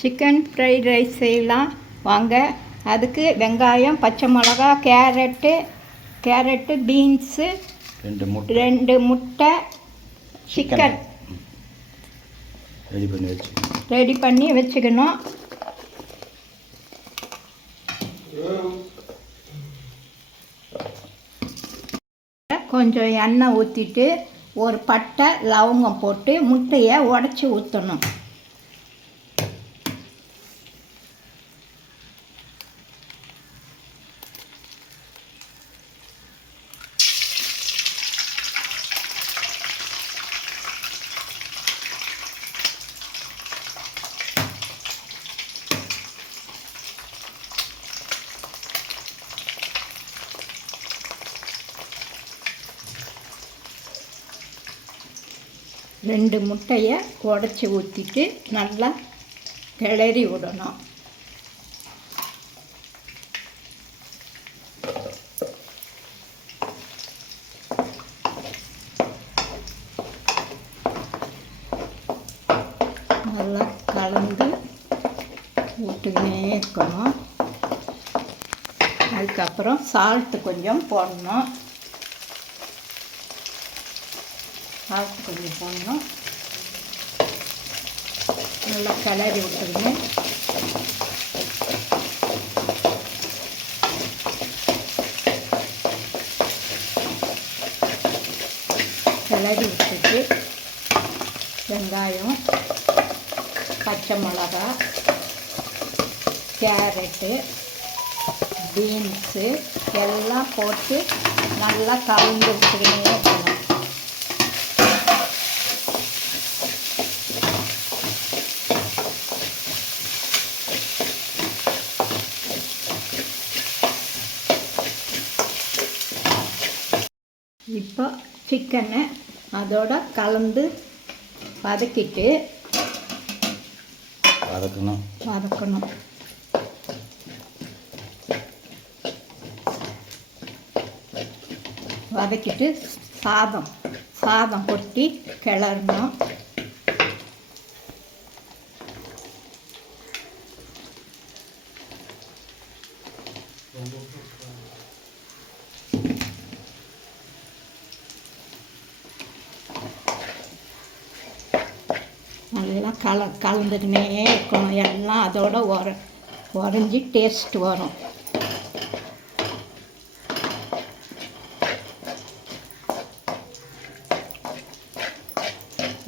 Chicken fried rice செய்யலாம் வாங்க. அதுக்கு வெங்காயம் பச்சை மிளகா கேரட்டு கேரட்டு பீன்ஸு ரெண்டு முட்டை. ரெண்டு முட்டை சிக்கன் ரெடி பண்ணி வச்சு. ரெடி பண்ணி வச்சுக்கணும். கொஞ்சம் எண்ணெய் ஊற்றிட்டு ஒரு பட்டை லவங்கம் போட்டு முட்டையை உடச்சி ஊற்றணும் ரெண்டு முட்டையை உடச்சி ஊற்றிட்டு நல்லா கிளறி விடணும். நல்லா கலந்து விட்டுக்கினே இருக்கணும். அதுக்கப்புறம் சால்ட்டு கொஞ்சம் போடணும். ஆப்பு கொஞ்சம் போடணும் நல்லா கலரி விட்டுருங்க கிளறி விட்டுட்டு வெங்காயம் பச்சை மிளகா கேரட்டு பீன்ஸு எல்லாம் போட்டு நல்லா கலந்து விட்டுக்கினே இருக்கணும் இப்போ சிக்கனை அதோட கலந்து வதக்கிட்டு வதக்கணும். வதக்கணும். வதக்கிட்டு சாதம். சாதம் கொட்டி கிளறணும். நல்லா கல கலந்துக்கினே இருக்கணும். எல்லாம் அதோட உர உறைஞ்சி டேஸ்ட் வரும்.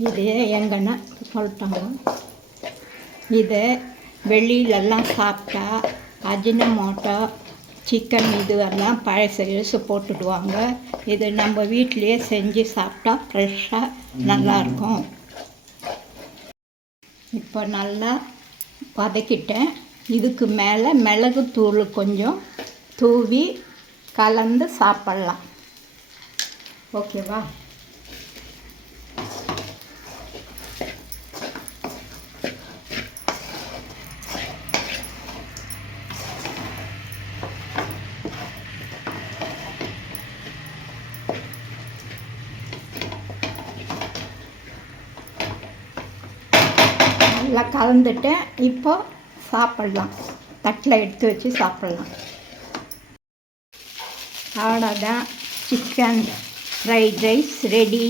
இது எங்கன்னா சொல்லிட்டாங்க. இதை வெளியிலெல்லாம் சாப்பிட்டா அஜினமோட்டோ சிக்கன் இதுவெல்லாம் பழசு இழுசு போட்டுடுவாங்க. இது நம்ம வீட்டிலையே செஞ்சு சாப்பிட்டா ஃப்ரெஷ்ஷாக நல்லாயிருக்கும் இப்போ நல்லா வதக்கிட்டேன். இதுக்கு மேலே மிளகுத்தூள் கொஞ்சம் தூவி கலந்து சாப்பிட்லாம். ஓகேவா? எல்லாம் கலந்துட்டேன் இப்போ சாப்பிட்லாம். தட்டில் எடுத்து வச்சு சாப்பிட்லாம். அவ்வளோதான் சிக்கன் ஃப்ரைட் ரைஸ் ரெடி